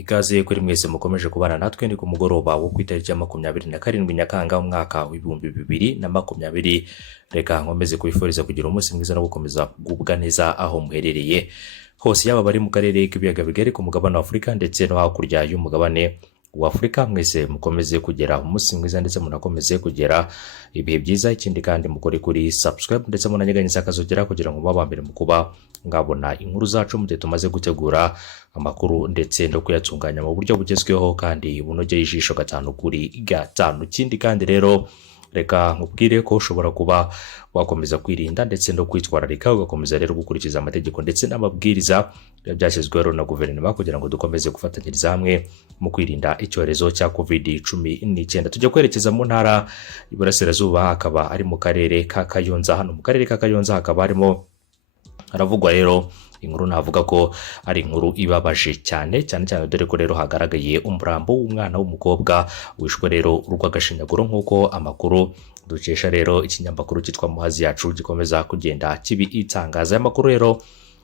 Ikaze kuri mwese mukomeje kubana natwe ni ku mugoroba wo ku itariki ya 27 Nyakanga umwaka w'ibihumbi 2020. Reka nkomeze kubifuriza kugira umunsi mwiza no gukomeza kugubwa neza aho muherereye hose, yaba bari mu karere k'ibiyaga bigari ku mugabane wa Afurika ndetse no hakurya y'umugabane wa Afurika. Mwese mukomeze kugera umunsi mwiza ndetse munakomeze kugera ibihe byiza. Ikindi kandi mukore kuri subscribe ndetse munanyeganyeza akazogera kugira ngo mubambere mu kuba ngabona inkuru zacu mu gihe tumaze gutegura amakuru ndetse no kuyatunganya mu buryo bugezweho kandi bunogeye ijisho gatanu kuri gatanu. Ikindi kandi rero reka nkubwire ko ushobora kuba wakomeza kwirinda ndetse no kwitwararika, ugakomeza rero gukurikiza amategeko ndetse n'amabwiriza byashyizweho na guverinoma kugira ngo dukomeze gufatanyiriza hamwe mu kwirinda icyorezo cya COVID-19. Tujya kwerekeza mu ntara y'Iburasirazuba, hakaba ari mu karere ka Kayonza. Hano mu karere ka Kayonza hakaba harimo haravugwa rero inkuru navuga ko ari inkuru ibabaje cyane dore ko rero hagaragaye umurambo w'umwana w'umukobwa wishwe rero urw'agashinyaguro, nk'uko amakuru dukesha rero ikinyamakuru cyitwa Muhazi yacu gikomeza kugenda kibitangaza. Aya makuru rero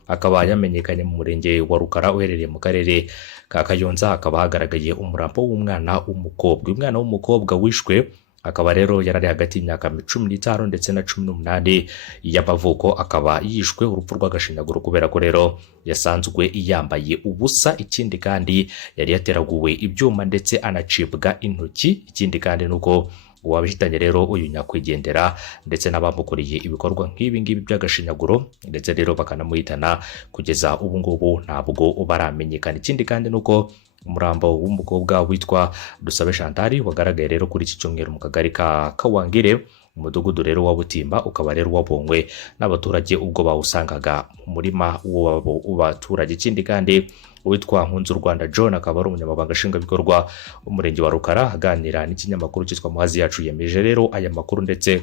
akaba yamenyekanye mu murenge wa Rukara uherereye mu karere ka Kayonza. Hakaba hagaragaye umurambo w'umwana w'umukobwa. Umwana w'umukobwa wishwe akaba rero yarari hagati y'imyaka 15 ndetse na 18 y'amavuko. Akaba yishwe urupfu rw'agashinyaguro kubera ko rero yasanzwe yambaye ubusa. Ikindi kandi yari yateraguwe ibyuma ndetse anacibwa intoki. Ikindi kandi nuko wabihitanye rero uyu nyakwigendera ndetse n'abamukuriye ibikorwa nk'ibi ngibi by'agashinyaguro ndetse rero bakanamuhitana kugeza ubu ngubu ntabwo baramenyekana. Ikindi kandi nuko umurambo w'umukobwa witwa Dusabe Chantal wagaragaye rero kuri iki cyumweru mu kagari ka Kawangire umudugudu rero wa Butimba, ukaba rero wabonywe n'abaturage ubwo bawusangaga mu murima w'abaturage. Ikindi kandi witwa Nkunzu Rwanda John akaba ari umunyamabanga nshingwabikorwa w'umurenge wa Rukara, aganira n'ikinyamakuru cyitwa Muhazi yacu yemeje rero aya makuru ndetse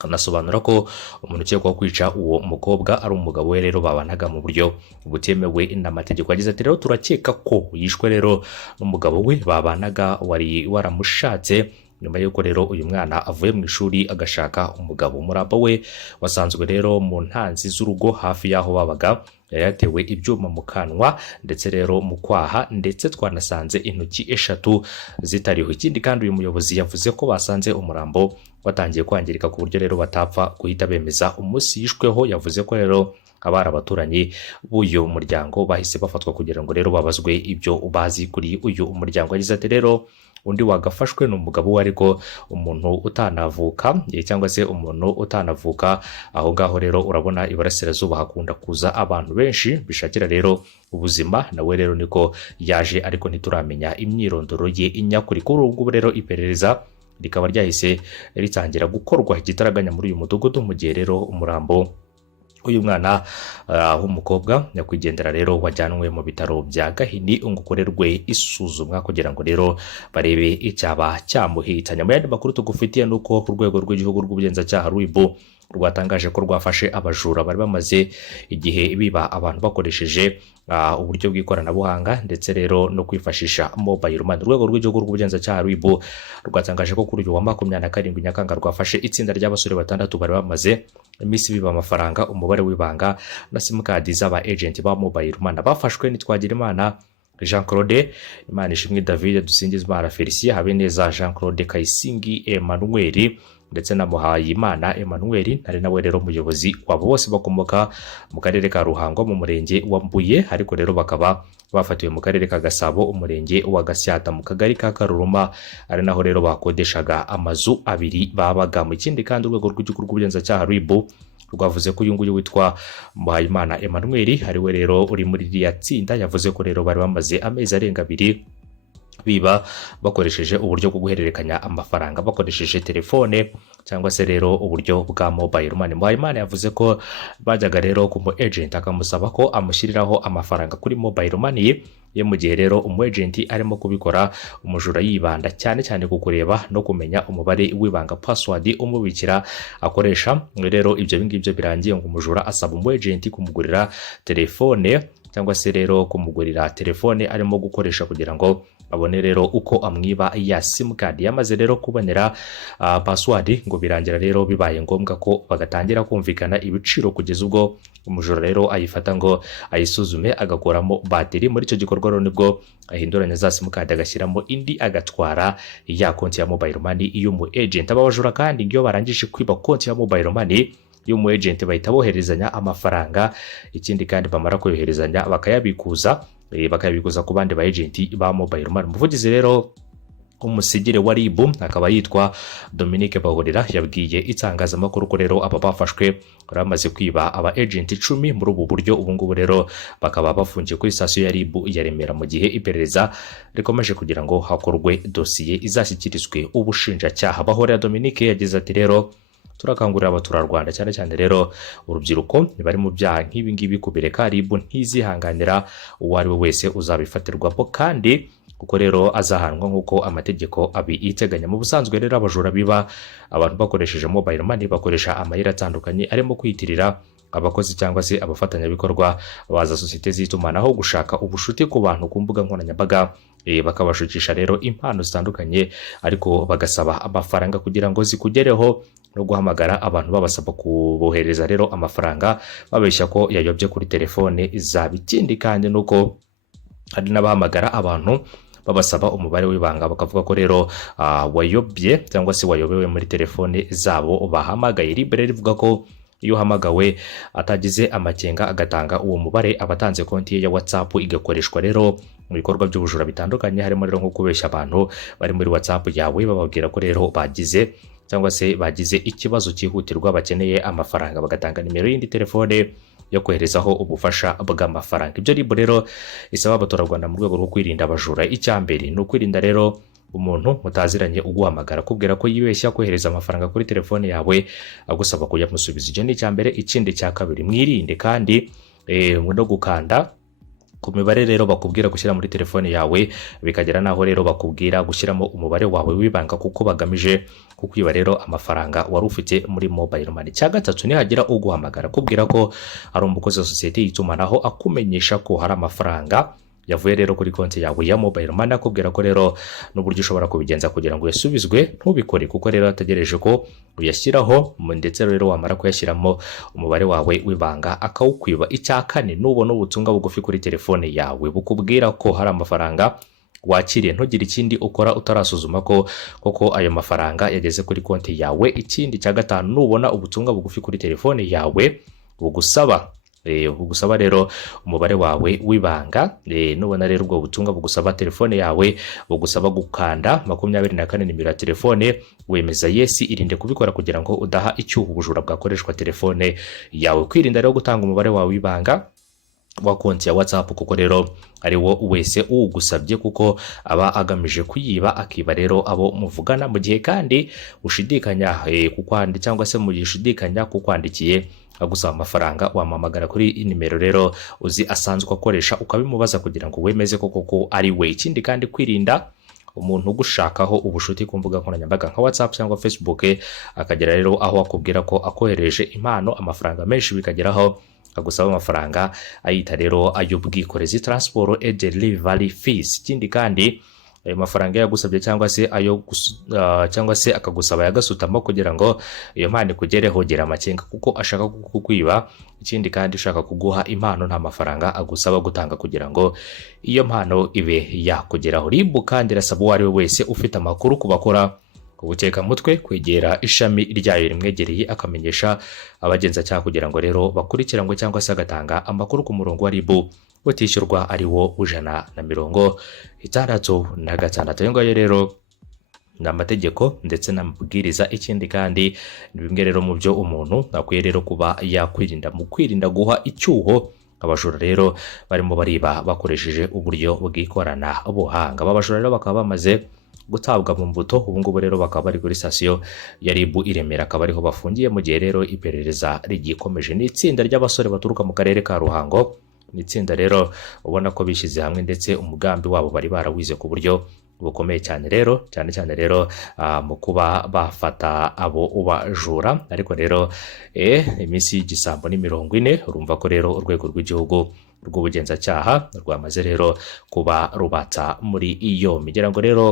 anasobanura ko umuntu ukekwaho kwica uwo mukobwa ari umugabo we rero babanaga mu buryo butemewe n'amategeko. Agize ati rero turakeka ko yishwe rero n'umugabo we babanaga wari waramushatse nyuma yuko rero uyu mwana avuye mu ishuri agashaka umugabo. Umurambo we wasanzwe rero mu ntanzi z'urugo hafi y'aho babaga, yatewe ibyuma mu kanwa ndetse rero mu kwaha, ndetse twanasanze intoki 3 zitariho. Ikindi kandi uyu muyobozi yavuze ko basanze umurambo watangiye kwangirika ku buryo rero batapfa guhita bemeza umunsi yishweho. Yavuze ko rero abari abaturanyi b'uyu muryango bahise bafatwa kugira ngo rero babazwe ibyo bazi kuri uyu muryango. Yagize ati rero undi wagafashwe ni umugabo we, ariko umuntu utanavuka cyangwa se umuntu utanavuka aho ngaho rero urabona Iburasirazuba hakunda kuza abantu benshi bishakira rero ubuzima. Nawe rero niko yaje, ariko ntituramenya imyirondoro ye inyakuri. Kuri ubu ngubu rero iperereza rikaba ryahise ritangira gukorwa igitaraganya muri uyu mudugudu, mu gihe rero umurambo uyu mwana w'umukobwa nyakwigendera rero wajyanwe mu bitaro bya Gahini ngo ukorerwe isuzumwa kugira ngo rero barebe icyaba cyamuhitanye. Mu yandi makuru tugufitiye nuko ku rwego rw'igihugu rw'ubugenzacyaha RIB rwatangaje ko rwafashe abajura bari bamaze igihe biba abantu bakoresheje uburyo bw'ikoranabuhanga ndetse rero no kwifashisha mobile money. Urwego rw'igihugu rw'ubugenzacyaha RIB rwatangaje ko kuri uyu wa 27 Nyakanga rwafashe itsinda ry'abasore 6 bari bamaze iminsi biba amafaranga, umubare w'ibanga na simukadi z'aba agent ba mobile money. Bafashwe ni Twagirimana Jean Claude, Imanishimwe David, Dusingizimana Felicien, Habineza Jean Claude, Kayisingi Emmanuel ndetse na Muhayimana Emmanuel. Ari nawe rero umuyobozi wabo, bose bakomoka mu karere ka Ruhango mu murenge wa Mbuye, ariko rero bakaba bafatiwe mu karere ka Gasabo umurenge wa Gasyata mu kagari ka Karuruma, ari naho rero bakodeshaga amazu 2 babaga. Mu kindi kandi urwego rw'igihugu rw'ubugenzacyaha RIB rwavuze ko uyu nguyu witwa Muhayimana Emmanuel ari we rero uri muri iriya tsinda. Yavuze ko rero bari bamaze amezi arenga 2 biba bakoresheje uburyo bwo guhererekanya amafaranga bakoresheje telefone cyangwa se rero uburyo bwa mobile money. Muhayimana yavuze ko bajyaga rero ku mu agent akamusaba ko amushyiriraho amafaranga kuri mobile money ye, mu gihe rero umu agent arimo kubikora umujura yibanda cyane ku kureba no kumenya umubare w'ibanga password umubikira akoresha. Rero ibyo bingibyo birangiye ngo umujura asaba umu agent kumugurira telefone cyangwa se rero kumugurira telefone arimo gukoresha kugira ngo abone rero uko amwiba ya simukadi. Yamaze rero kubonera password ngo birangira rero bibaye ngombwa ko bagatangira kumvikana ibiciro kugeza ubwo umujura rero ayifata ngo ayisuzume agakoramo bateri. Muri icyo gikorwa rero nibwo ahinduranya za simukadi agashyiramo indi agatwara ya konti ya mobile money y'umu agent. Abajura kandi iyo barangije kwiba konti ya mobile money y'umu agent bahita boherezanya amafaranga, ikindi kandi bamara koherezanya bakayabikuza ku bandi ba agent ba mobile money. Umuvugizi rero umusigire wa RIB akaba yitwa Dominique Bahurira yabwiye itangazamakuru ko rero aba bafashwe bamaze kwiba aba agent 10 muri ubu buryo. Ubu ngubu rero bakaba bafungiye kuri station ya RIB ya Remera mu gihe iperereza rikomeje kugira ngo hakorwe dosiye izashyikirizwe ubushinjacyaha. Bahurira Dominique yagize ati rero turakangurira abaturarwanda cyane cyane rero urubyiruko bari mu byaha nk'ibi ngibi kubireka. RIB ntizihanganira uwo ari we wese uzabifatirwamo kandi kuko rero azahanwa nk'uko amategeko abiteganya. Mu busanzwe rero abajura biba abantu bakoresheje mobile money bakoresha amayira atandukanye arimo kwiyitirira abakozi cyangwa se abafatanyabikorwa baza sosiyete z'itumanaho gushaka ubushuti ku bantu ku mbuga nkoranyambaga, bakabashukisha rero impano zitandukanye ariko bagasaba amafaranga kugira ngo zikugereho no guhamagara abantu babasaba kubohereza rero amafaranga babeshya ko yayobye kuri telefone zabo. Ikindi kandi nuko hari n'abahamagara abantu babasaba umubare w'ibanga bakavuga ko rero wayobye cyangwa se wayobewe muri telefone zabo bahamagaye. RIB rivuga ko iyo uhamagawe atagize amakenga agatanga uwo mubare abatanze konti ye ya WhatsApp igakoreshwa rero mu bikorwa by'ubujura bitandukanye, harimo rero nko kubeshya abantu bari muri WhatsApp yawe bababwira ko rero bagize ikibazo cyihutirwa bakeneye amafaranga, bagatanga nimero y'indi telefone yo koherezaho ubufasha bw'amafaranga. Ibyo RIB rero isaba abaturarwanda mu rwego rwo kwirinda abajura. Icyambere ni ukwirinda rero umuntu mutaziranye uguhamagara kubwira ko yibeshya kohereza amafaranga kuri telefone yawe agusaba kuyamusubiza. Icyo ni icyambere. Ikindi cya kabiri, mwirinde kandi no gukanda ku mibare rero bakubwira gushyira muri telefone yawe bikagera naho rero bakubwira gushyiramo umubare wawe w'ibanga kuko bagamije kukwiba rero amafaranga wari ufite muri mobile money. Cya gatatu, nihagira uguhamagara kubwira ko ari umukozi wa sosiyete y'itumanaho akumenyesha ko hari amafaranga yavuye rero kuri konti yawe ya mobile money, akubwira ko rero n'uburyo ushobora kubigenza kugira ngo yasubizwe ntubikore kuko rero ategereje ko uyashyiraho ndetse rero wamara kuyashyiramo umubare wawe w'ibanga akawukwiba. Icya kane, nubona ubutumwa bugufi kuri telefone yawe bukubwira ko hari amafaranga wakiriye ntugire ikindi ukora utarasuzuma ko koko ayo mafaranga yageze kuri konti yawe. Ikindi cya gatanu, nubona ubutumwa bugufi kuri telefone yawe bugusaba rero umubare wawe w'ibanga, nubona rero ubwo butumwa bugusaba telefone yawe bugusaba gukanda 24 nimero ya telefone wemeza yes. Irinde kubikora kugira ngo udaha icyuho ubujura bwakoreshwa telefone yawe. Kwirinda rero gutanga umubare wawe w'ibanga wa konti ya WhatsApp kuko rero ari wo wese ugusabye kuko aba agamije kuyiba akiba rero abo muvugana. Mu gihe kandi ushidikanya kukwandika cyangwa se mu gihe ushidikanya kukwandikiye agusaba amafaranga wamamagara kuri nimero rero uzi asanzwe akoresha ukabimubaza kugira ngo wemeze koko ari we. Ikindi kandi kwirinda umuntu ugushakaho ubushuti ku mbuga nkoranyambaga nka WhatsApp cyangwa Facebook akagera rero aho akubwira ko akohereje impano amafaranga menshi bikageraho agusaba amafaranga ayita rero ay'ubwikorezi transport et delivery fees. Ikindi kandi ayo mafaranga yagusabye cyangwa se akagusaba yagasutamo kugira ngo iyo mpano kugereho gera amakenga kuko ashaka kukwiba. Ikindi kandi ushaka kuguha impano nta mafaranga agusaba gutanga kugira ngo iyo mpano ibe yakugeraho. RIB kandi irasaba uwo ari we wese ufite amakuru ku bakora ubukeka mutwe kwegera ishami ryayo rimwegereye akamenyesha abagenzacyaha kugira ngo rero bakurikiranwe cyangwa se agatanga amakuru ku murongo wa RIB utishyurwa ari wo 166. Ayo ngayo rero ni amategeko ndetse n'amabwiriza. Ikindi kandi ni bimwe rero mu byo umuntu akwiye rero kuba yakwirinda mu kwirinda guha icyuho abajura rero barimo bariba bakoresheje uburyo bw'ikoranabuhanga. Abajura rero bakaba bamaze gutabwa mu mbuto. Ubu ngubu rero bakaba bari kuri station ya RIB i Remera, akaba ariho bafungiye mu gihe rero iperereza rigikomeje. Ni itsinda ry'abasore baturuka mu karere ka Ruhango. Ni itsinda rero ubona ko bishyize hamwe ndetse umugambi wabo bari barawize ku buryo bukomeye cyane rero mu kuba bafata abo ubajura. Ariko rero iminsi y'igisambo ni 40. Urumva ko rero urwego rw'igihugu rw'ubugenzacyaha rwamaze rero kuba rubatsa muri iyo migira ngo rero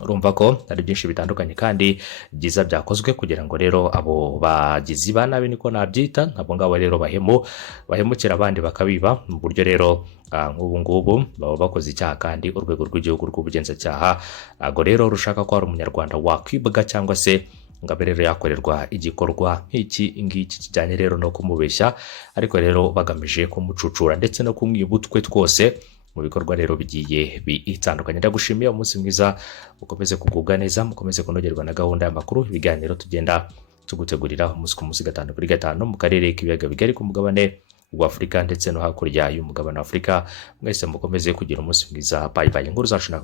urumva ko ari byinshi bitandukanye kandi byiza byakozwe kugira ngo rero abo bagizi ba nabi niko nabyita ntabwo ngabo rero bahemukira abandi bakabiba mu buryo rero nk'ubu ngubu baba bakoze icyaha kandi urwego rw'igihugu rw'ubugenzacyaha ntabwo rero rushaka ko hari umunyarwanda wakwibwa cyangwa se ngo abe rero yakorerwa igikorwa nk'iki ngiki kijyanye rero no kumubeshya ariko rero bagamije kumucucura ndetse no kumwiba utwe twose mu bikorwa rero bigiye bitandukanye. Ndagushimiye umunsi mwiza, ukomeze kugubwa neza, mukomeze kunogerwa na gahunda y'amakuru ibiganiro tugenda tugutegurira umunsi ku munsi 5 kuri 5 mu karere k'ibiyaga bigari ku mugabane wa Afurika ndetse no hakurya y'umugabane wa Afurika. Mwese mukomeze kugira umunsi mwiza, bye bye. Inkuru zacu